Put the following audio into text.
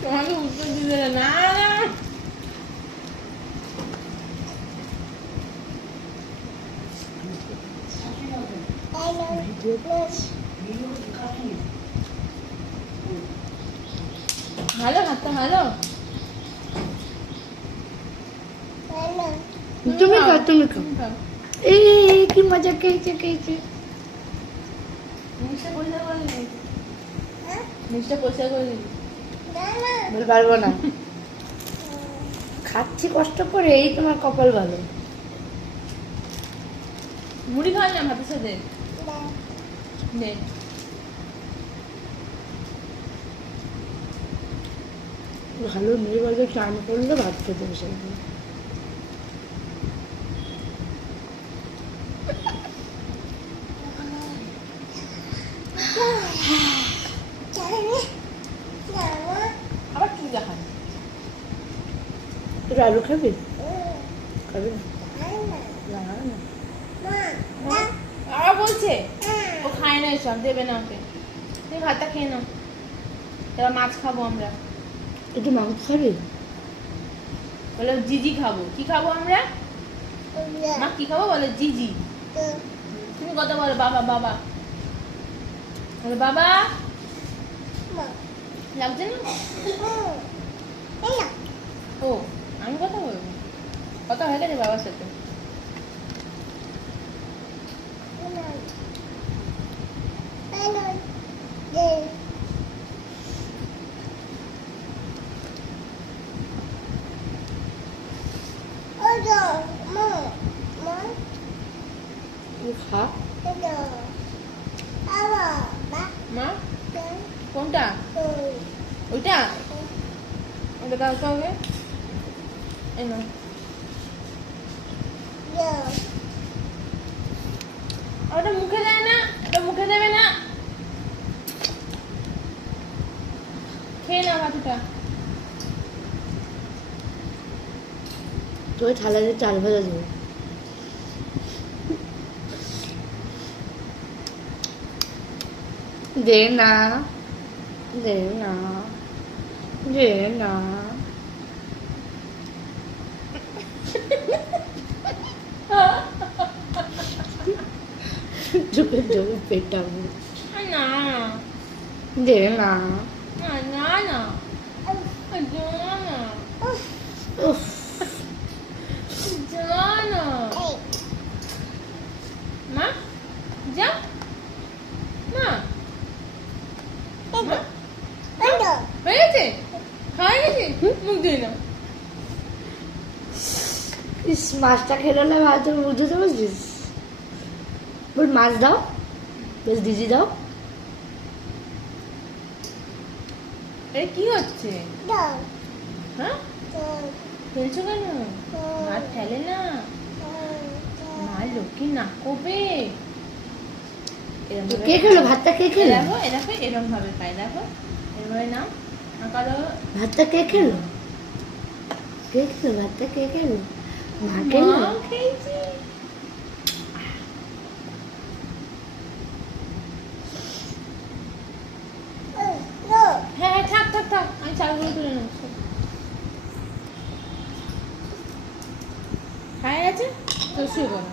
তোমাকে উত্তর দিতে না ভালো হাতটা ভালো তুমি খাও তুমি খাও এই কি মজা খেয়েছে মিষ্টিটা পরিষ্কার করে নিই মিষ্টিটা পরিষ্কার করে নিই বল পারবো না খাচ্ছি কষ্ট করে এই তোমার কপাল ভালো মুড়ি খাওয়ালাম ভাতের সাথে নে ভালো মেয়ে বলতে চান করলে ভাত খেতে বসে যাবে। আবার কি দেখান তোর আলু খাবি খাবি না? না না আবার বলছে ও খায় না এসব দেবে না ওকে তুমি ভাতটা খেয়ে নাও এবার মাছ খাবো আমরা একটু মাংস খাবি বলে জিজি খাবো কি খাবো আমরা মা কি খাবো বলে জিজি তুমি কথা বলো বাবা বাবা বলে বাবা লাগছে না ও আমি কথা বলবো কথা হয়ে গেছে বাবার সাথে খা মা কোনটা ওইটা ওটা দাও তো হবে এই নাও ওটা মুখে দেয় না ওটা মুখে দেবে না খেয়ে নাও ভাতটা তোর থালাতে চাল ভাজা দেবো দে না দে না দে না চোখের জল পেটাবো না দে না না না না জানা উফ জানা মা যা মা হয়ে গেছে খাওয়া গেছে মুখ দিয়ে না ইস মাছটা খেলে না ভাত বুঝতে পারছিস বল মাছ দাও বেশ দিদি দাও এই কি হচ্ছে হ্যাঁ ফেলছো কেন ভাত ফেলে না মা লক্ষ্মী না কবে কে খেলো ভাতটা কে খেলো দেখো এরকম এরকম ভাবে খাই দেখো এরভাবে নাও কারো ভাতটা কে খেলো ভাতটা কে খেলো মা খেলো খেয়েছি হ্যাঁ হ্যাঁ থাক থাক থাক আমি চালগুলো তুলে নেবো খায় গেছে তো শুয়ে পড়ো